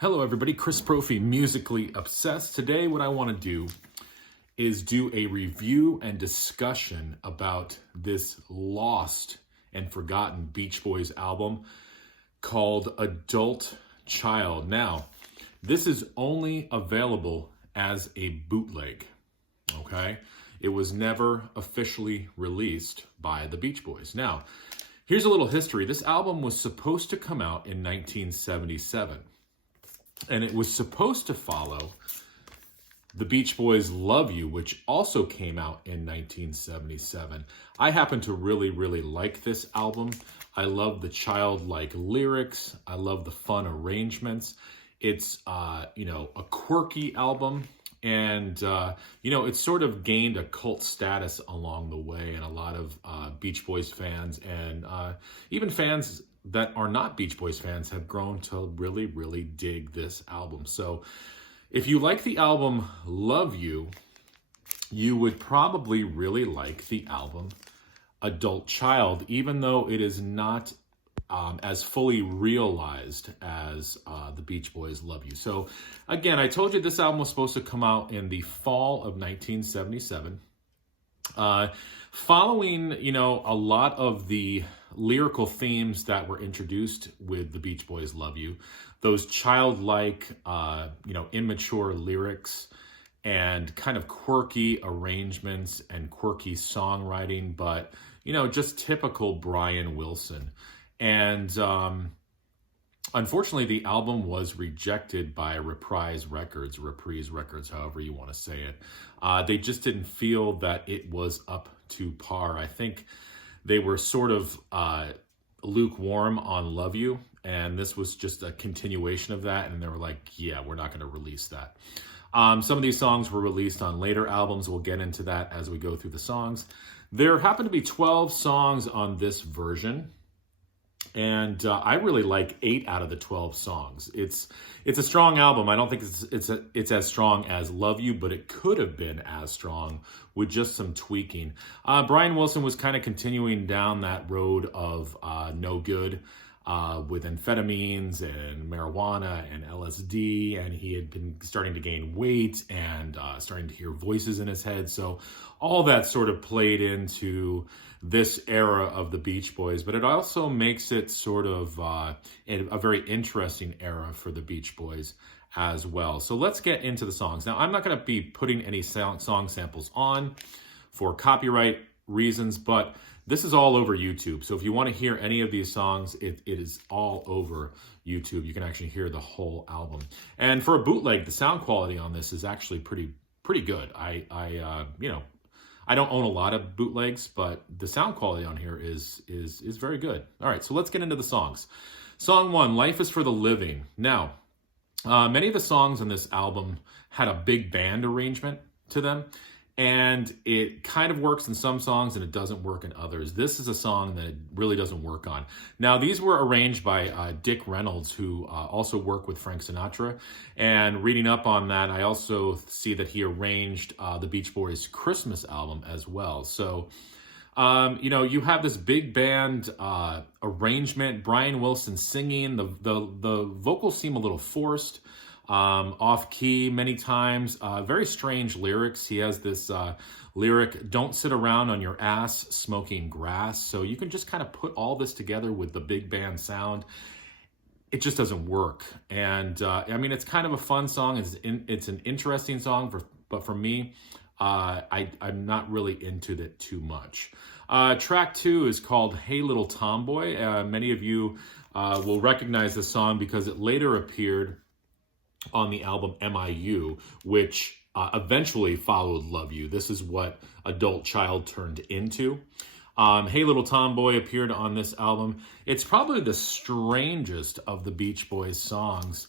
Hello everybody, Chris Profi, Musically Obsessed. Today what I want to do is do a review and discussion about this lost and forgotten Beach Boys album called Adult Child. Now, this is only available as a bootleg, okay? It was never officially released by the Beach Boys. Now, here's a little history. This album was supposed to come out in 1977. And it was supposed to follow the Beach Boys' Love You, which also came out in 1977. I happen to really like this album. I love the childlike lyrics. I love the fun arrangements. It's, a quirky album. And, it's sort of gained a cult status along the way. And a lot of Beach Boys fans and even fans that are not Beach Boys fans have grown to really dig this album. So if you like the album Love You, you would probably really like the album Adult Child, even though it is not as fully realized as the Beach Boys Love You. So again, I told you this album was supposed to come out in the fall of 1977. Following, a lot of the lyrical themes that were introduced with the Beach Boys Love You, those childlike, immature lyrics and kind of quirky arrangements and quirky songwriting, but, just typical Brian Wilson. And unfortunately, the album was rejected by Reprise Records, however you want to say it. They just didn't feel that it was up to par. I think they were sort of lukewarm on Love You, and this was just a continuation of that, and they were like, yeah, we're not going to release that. Some of these songs were released on later albums. We'll get into that as we go through the songs. There happen to be 12 songs on this version. And I really like 8 out of the 12 songs. It's a strong album. I don't think it's as strong as Love You, but it could have been as strong with just some tweaking. Brian Wilson was kind of continuing down that road of no good with amphetamines and marijuana and LSD, and he had been starting to gain weight and starting to hear voices in his head. So all that sort of played into this era of the Beach Boys, but it also makes it sort of a very interesting era for the Beach Boys as well. So let's get into the songs. Now, I'm not going to be putting any song samples on for copyright reasons, but this is all over YouTube. So if you want to hear any of these songs, it is all over YouTube. You can actually hear the whole album. And for a bootleg, the sound quality on this is actually pretty good. I don't own a lot of bootlegs, but the sound quality on here is very good. All right, so let's get into the songs. Song 1, Life is for the Living. Now, many of the songs on this album had a big band arrangement to them, and it kind of works in some songs and it doesn't work in others. This is a song that it really doesn't work on. Now, these were arranged by Dick Reynolds, who also worked with Frank Sinatra. And reading up on that, I also see that he arranged the Beach Boys' Christmas album as well. So, you have this big band arrangement, Brian Wilson singing. The vocals seem a little forced. Off key many times, very strange lyrics. He has this lyric, don't sit around on your ass smoking grass. So you can just kind of put all this together with the big band sound. It just doesn't work. And it's kind of a fun song. It's an interesting song, but for me, I'm not really into it too much. Track 2 is called Hey Little Tomboy. Many of you will recognize this song because it later appeared on the album MIU, which eventually followed Love You. This is what Adult Child turned into. Hey Little Tomboy appeared on this album. It's probably the strangest of the Beach Boys songs,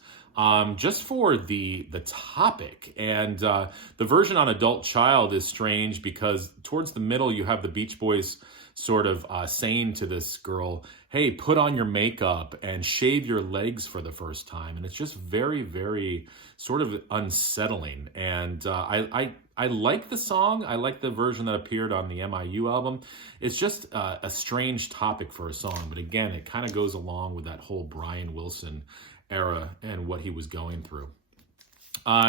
just for the topic. And the version on Adult Child is strange because towards the middle you have the Beach Boys sort of saying to this girl, hey, put on your makeup and shave your legs for the first time. And it's just very sort of unsettling. And I I like the song. I like the version that appeared on the MIU album. It's just a strange topic for a song. But again, it kind of goes along with that whole Brian Wilson era and what he was going through.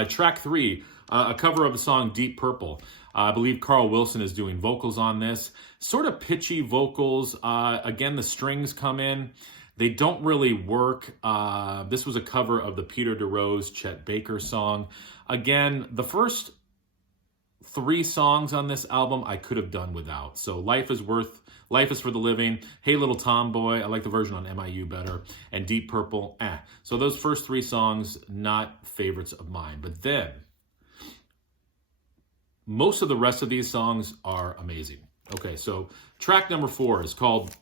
Track 3, a cover of the song Deep Purple. I believe Carl Wilson is doing vocals on this. Sort of pitchy vocals. Again, the strings come in. They don't really work. This was a cover of the Peter DeRose, Chet Baker song. Again, the first 3 songs on this album I could have done without. So Life is for the Living, Hey Little Tomboy, I like the version on MIU better, and Deep Purple, So those first 3 songs, not favorites of mine. But then, most of the rest of these songs are amazing. Okay, so track number 4 is called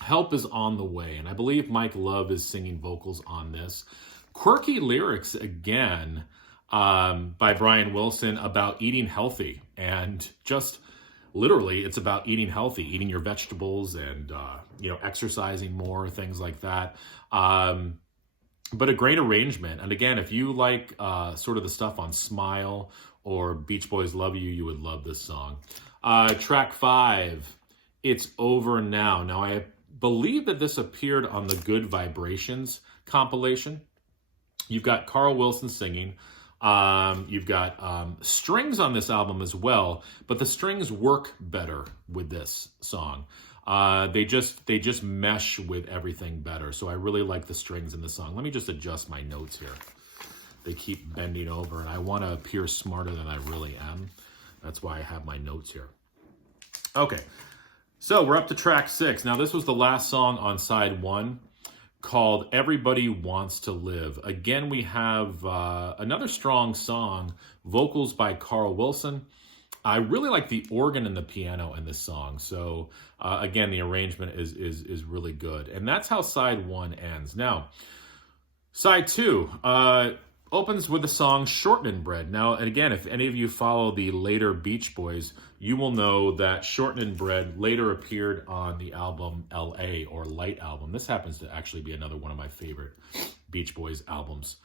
Help Is On the Way, and I believe Mike Love is singing vocals on this. Quirky lyrics again, by Brian Wilson about eating healthy, and just literally it's about eating healthy, eating your vegetables and exercising more, things like that. But a great arrangement. And again, if you like sort of the stuff on Smile or Beach Boys Love You, you would love this song. Track 5, It's Over Now. Now I believe that this appeared on the Good Vibrations compilation. You've got Carl Wilson singing. You've got strings on this album as well, but the strings work better with this song. They just mesh with everything better. So I really like the strings in the song. Let me just adjust my notes here. They keep bending over, and I want to appear smarter than I really am. That's why I have my notes here. Okay, so we're up to track 6. Now this was the last song on side 1. Called Everybody Wants to Live. Again, we have another strong song, vocals by Carl Wilson. I really like the organ and the piano in this song. So again, the arrangement is really good. And that's how side 1 ends. Now, side 2 opens with the song Shortening Bread. Now, and again, if any of you follow the later Beach Boys, you will know that Shortening Bread later appeared on the album L.A. or Light album. This happens to actually be another one of my favorite Beach Boys albums.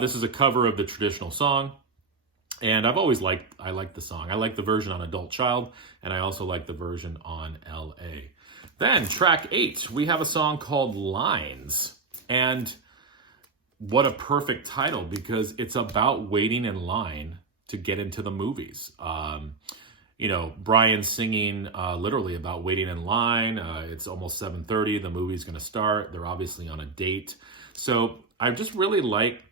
This is a cover of the traditional song, and I like the song. I like the version on Adult Child, and I also like the version on L.A. Then, track 8, we have a song called Lines, and what a perfect title, because it's about waiting in line to get into the movies. Brian singing literally about waiting in line. It's almost 7:30. The movie's going to start. They're obviously on a date. So I just really like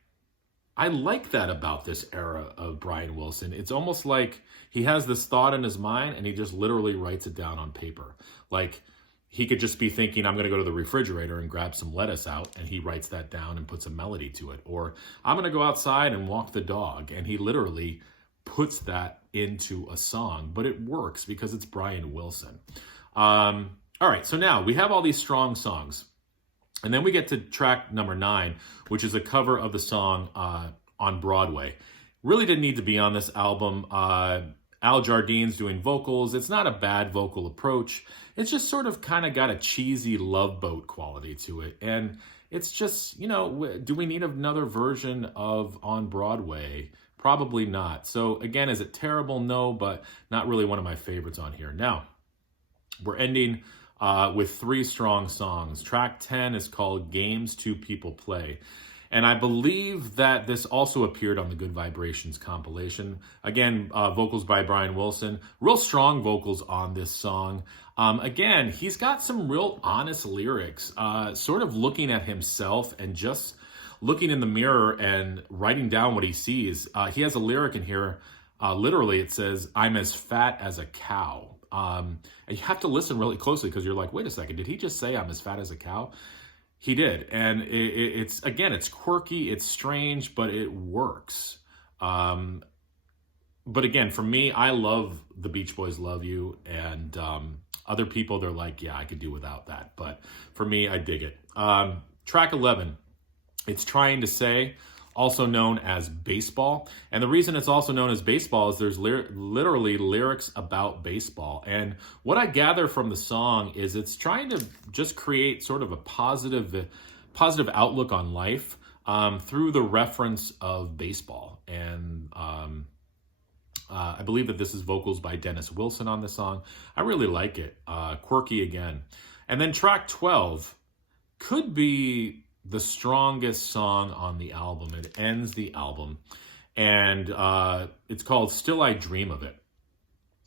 that about this era of Brian Wilson. It's almost like he has this thought in his mind and he just literally writes it down on paper. Like, he could just be thinking, I'm going to go to the refrigerator and grab some lettuce out, and he writes that down and puts a melody to it. Or I'm going to go outside and walk the dog, and he literally puts that into a song. But it works because it's Brian Wilson. All right, so now we have all these strong songs. And then we get to track number 9, which is a cover of the song On Broadway. Really didn't need to be on this album. Al Jardine's doing vocals. It's not a bad vocal approach. It's just sort of kind of got a cheesy Love Boat quality to it. And it's just, do we need another version of On Broadway? Probably not. So again, is it terrible? No, but not really one of my favorites on here. Now, we're ending with 3 strong songs. Track 10 is called Games Two People Play. And I believe that this also appeared on the Good Vibrations compilation. Again, vocals by Brian Wilson. Real strong vocals on this song. Again, he's got some real honest lyrics, sort of looking at himself and just looking in the mirror and writing down what he sees. He has a lyric in here, literally it says, I'm as fat as a cow. And you have to listen really closely because you're like, wait a second, did he just say I'm as fat as a cow? He did, and it's quirky, it's strange, but it works. But again, for me, I love the Beach Boys Love You, and other people, they're like, yeah, I could do without that. But for me, I dig it. Track 11, it's Trying to Say, also known as Baseball. And the reason it's also known as Baseball is there's literally lyrics about baseball. And what I gather from the song is it's trying to just create sort of a positive outlook on life through the reference of baseball. And I believe that this is vocals by Dennis Wilson on the song. I really like it. Quirky again. And then track 12 could be the strongest song on the album. It ends the album. And it's called Still I Dream of It.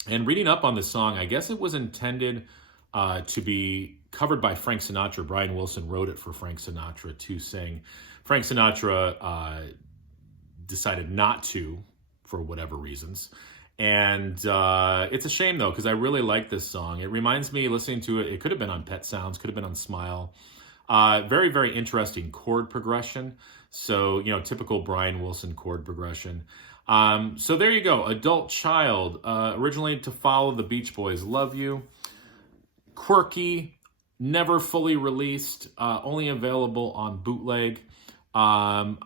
And reading up on this song, I guess it was intended to be covered by Frank Sinatra. Brian Wilson wrote it for Frank Sinatra to sing. Frank Sinatra decided not to, for whatever reasons. And it's a shame, though, because I really like this song. It reminds me, listening to it, it could have been on Pet Sounds, could have been on Smile. Very, very interesting chord progression. So, typical Brian Wilson chord progression. So there you go. Adult Child, originally to follow the Beach Boys' Love You. Quirky, never fully released, only available on Bootleg. Out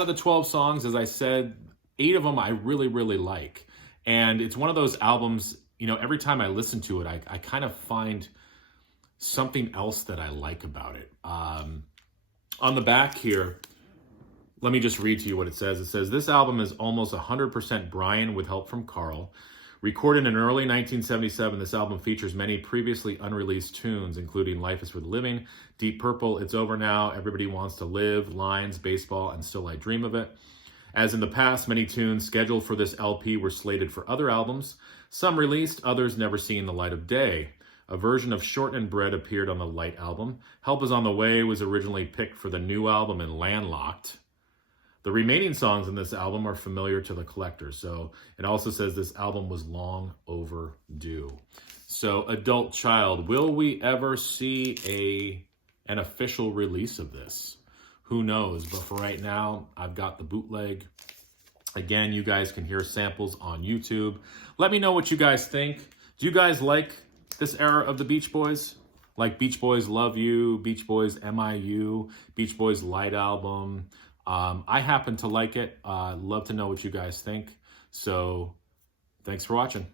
of the 12 songs, as I said, 8 of them I really, really like. And it's one of those albums, every time I listen to it, I kind of find something else that I like about it. On the back here, let me just read to you what it says. It says, this album is almost 100% Brian with help from Carl. Recorded in early 1977, this album features many previously unreleased tunes, including Life is for the Living, Deep Purple, It's Over Now, Everybody Wants to Live, Lines, Baseball, and Still I Dream of It. As in the past, many tunes scheduled for this LP were slated for other albums. Some released, others never seeing the light of day. A version of Short and Bread appeared on the Light album. Help Is on the Way was originally picked for the new album in Landlocked. The remaining songs in this album are familiar to the collector. So it also says this album was long overdue. So Adult Child, will we ever see an official release of this? Who knows? But for right now, I've got the bootleg. Again, you guys can hear samples on YouTube. Let me know what you guys think. Do you guys like this era of the Beach Boys? Like Beach Boys Love You, Beach Boys MIU, Beach Boys Light album. I happen to like it. Love to know what you guys think. So thanks for watching.